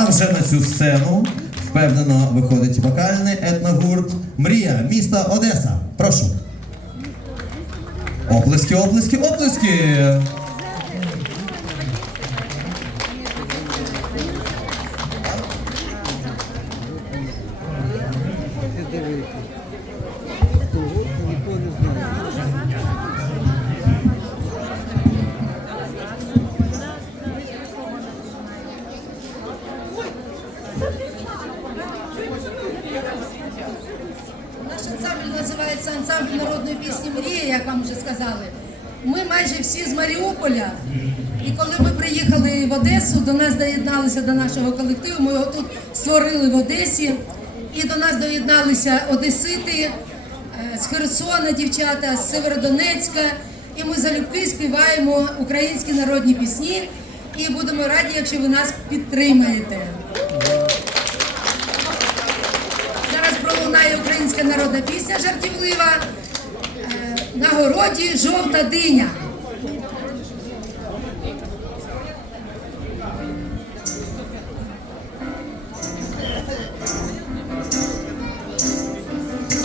А вже на цю сцену впевнено виходить вокальний етногурт Мрія міста Одеса. Прошу. Оплески, оплески, оплески. Ніхто називається ансамбль народної пісні Мрія, як вам вже сказали. Ми майже всі з Маріуполя. І коли ми приїхали в Одесу, до нас доєдналися до нашого колективу. Ми його тут створили в Одесі. І до нас доєдналися Одесити е, з Херсона, дівчата, з Северодонецька. І ми залюбки співаємо українські народні пісні. І будемо раді, якщо ви нас підтримаєте. Пролунає українська народна пісня жартівлива. Е, На городі жовта диня.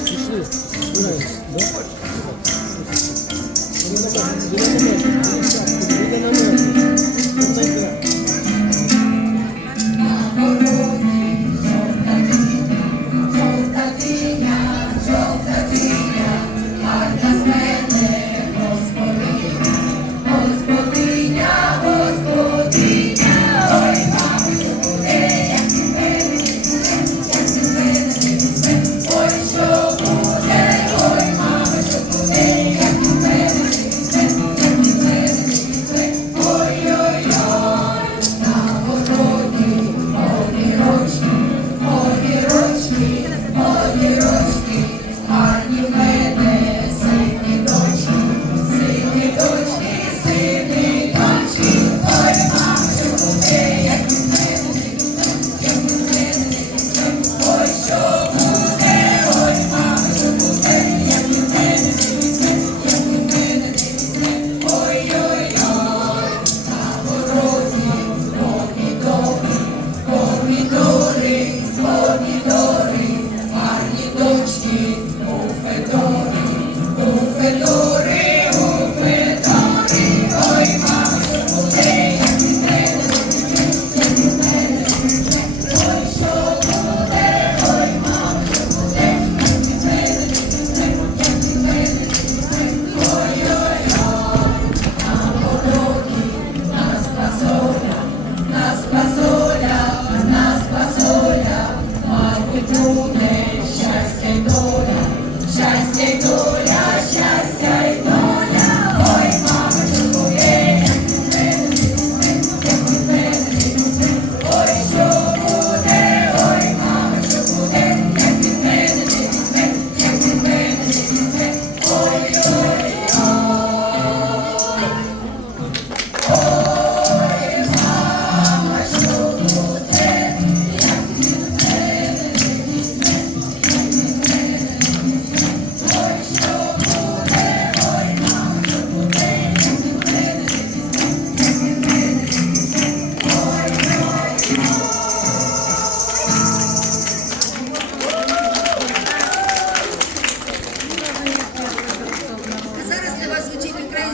Пішли.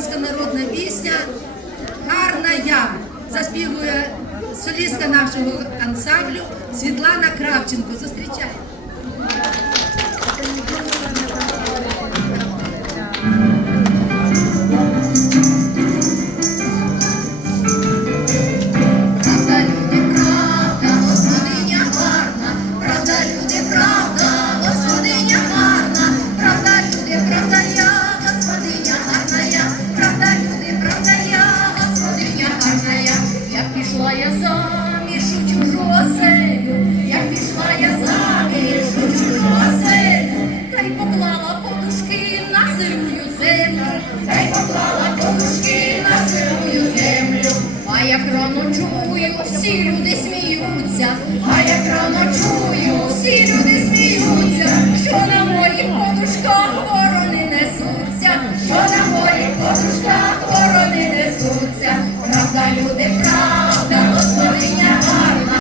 Українська народна пісня Гарна я. Заспівує солістка нашого ансамблю Світлана Кравченко. Зустрічаємо. Як рано чую, всі люди сміються, а як рано чую.